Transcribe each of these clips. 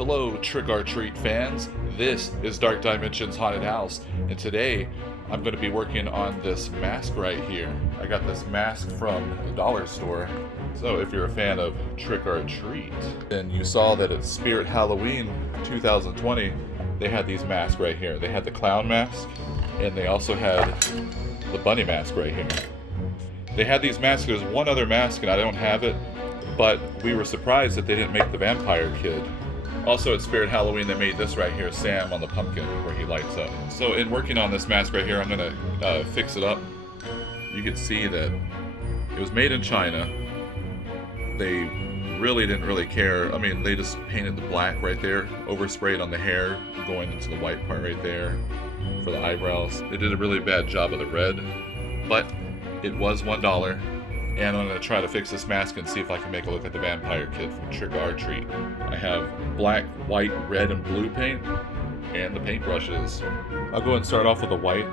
Hello, Trick or Treat fans. This is Dark Dimensions Haunted House, and today I'm going to be working on this mask right here. I got this mask from the dollar store. So if you're a fan of Trick or Treat, and you saw that at Spirit Halloween 2020, they had these masks right here. They had the clown mask, and they also had the bunny mask right here. They had these masks. There's one other mask, and I don't have it, but we were surprised that they didn't make the vampire kid. Also at Spirit Halloween, they made this right here, Sam on the pumpkin, where he lights up. So in working on this mask right here, I'm going to fix it up. You can see that it was made in China. They really didn't care. I mean, they just painted the black right there, oversprayed on the hair, going into the white part right there for the eyebrows. They did a really bad job of the red, but it was $1. And I'm going to try to fix this mask and see if I can make it look like the vampire kid from Trick or Treat. I have black, white, red, and blue paint, and the paintbrushes. I'll go ahead and start off with the white.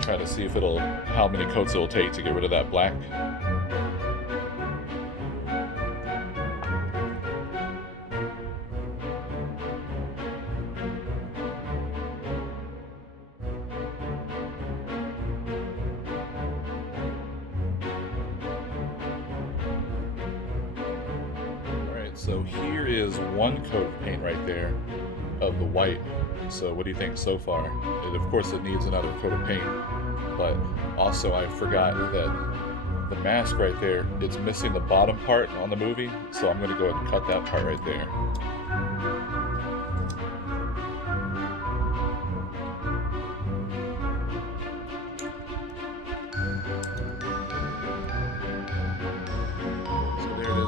Try to see if how many coats it'll take to get rid of that black. So here is one coat of paint right there of the white. So what do you think so far? Of course it needs another coat of paint, but also I forgot that the mask right there, it's missing the bottom part on the movie, so I'm going to go ahead and cut that part right there.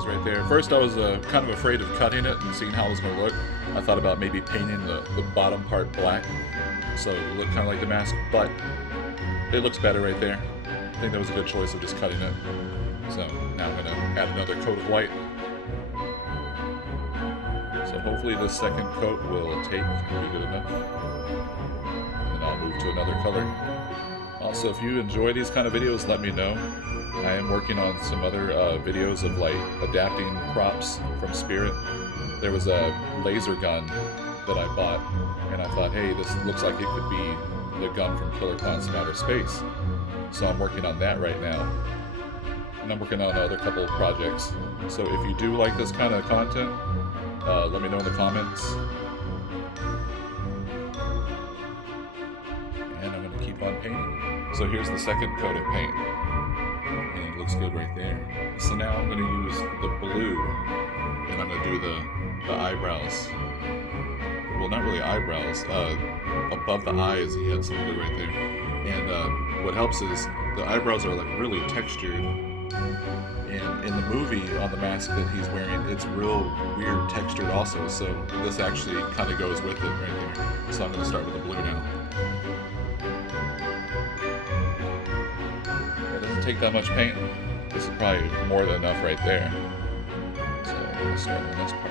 Right there. First I was kind of afraid of cutting it and seeing how it was going to look. I thought about maybe painting the bottom part black so it would look kind of like the mask, but it looks better right there. I think that was a good choice of just cutting it. So now I'm going to add another coat of white. So hopefully this second coat will take and be good enough. And then I'll move to another color. Also, if you enjoy these kind of videos, let me know. I am working on some other videos of like adapting props from Spirit. There was a laser gun that I bought, and I thought, hey, this looks like it could be the gun from Killer Clowns from Outer Space. So I'm working on that right now. And I'm working on another couple of projects. So if you do like this kind of content, let me know in the comments. And I'm going to keep on painting. So here's the second coat of paint. And it looks good right there. So now I'm going to use the blue, and I'm going to do the eyebrows. Well, not really eyebrows. Above the eyes, he had some blue right there. And what helps is the eyebrows are like really textured. And in the movie, on the mask that he's wearing, it's real weird textured also. So this actually kind of goes with it right there. So I'm going to start with the blue now. Take that much paint. This is probably more than enough right there. So I'm going to start on this part.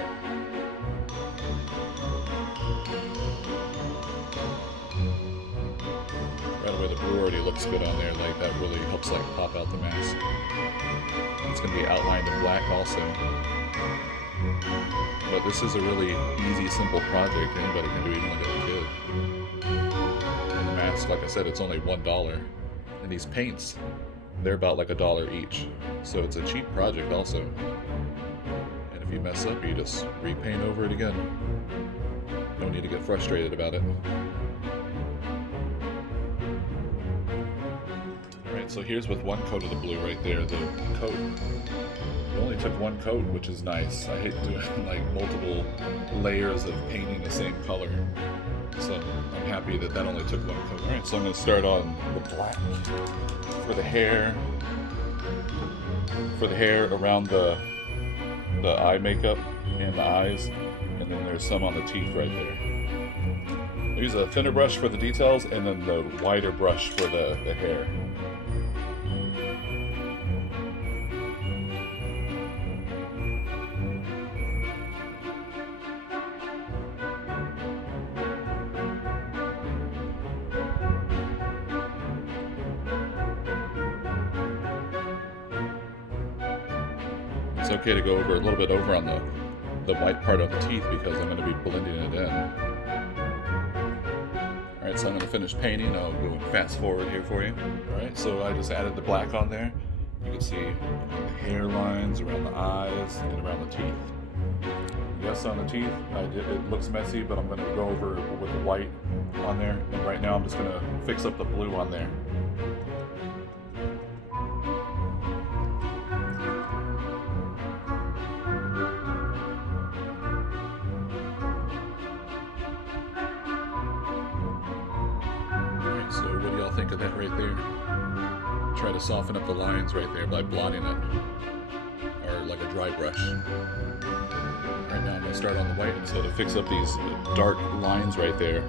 Right away the blue already looks good on there, like that really helps like pop out the mask. It's going to be outlined in black also. But this is a really easy, simple project. Anybody can do it, even like a kid. And the mask, like I said, it's only $1. And these paints, they're about like $1 each, so it's a cheap project also. And if you mess up, you just repaint over it again. No need to get frustrated about it. Alright, so here's with one coat of the blue right there, the coat. It only took one coat, which is nice. I hate doing like multiple layers of painting the same color. So I'm happy that only took one coat. Alright, so I'm going to start on the black for the hair. For the hair around the eye makeup and the eyes. And then there's some on the teeth right there. I use a thinner brush for the details and then the wider brush for the hair. It's okay to go over a little bit over on the the white part of the teeth because I'm going to be blending it in. Alright, so I'm going to finish painting. I'll go fast forward here for you. Alright, so I just added the black on there. You can see the hairlines around the eyes and around the teeth. Yes, on the teeth, it looks messy, but I'm going to go over with the white on there. And right now I'm just going to fix up the blue on there. Alright, so what do y'all think of that right there? Try to soften up the lines right there by blotting it, or like a dry brush. Right now I'm going to start on the white, so to fix up these dark lines right there,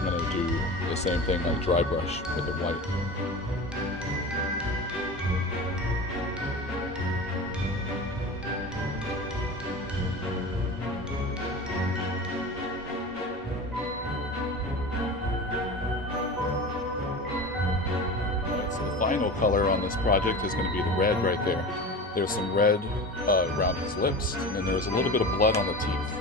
I'm going to do the same thing like dry brush with the white. So the final color on this project is going to be the red right there. There's some red around his lips, and then there's a little bit of blood on the teeth.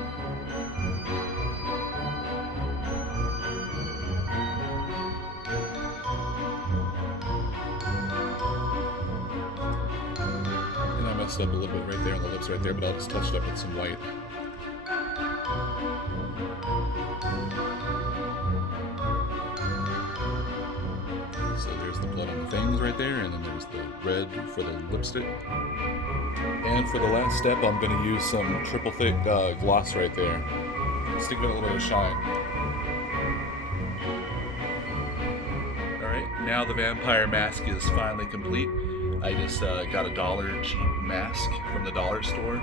And I messed up a little bit right there on the lips right there, but I'll just touch it up with some white. So there's the blood on the fangs right there, and then there's the red for the lipstick. And for the last step, I'm going to use some triple thick gloss right there. Stick it a little bit of shine. Alright, now the vampire mask is finally complete. I just got a dollar cheap mask from the dollar store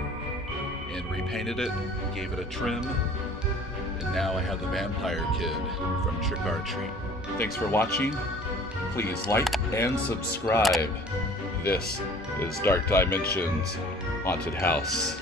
and repainted it, gave it a trim, and now I have the vampire kid from Trick or Treat. Thanks for watching. Please like and subscribe. This is Dark Dimensions Haunted House.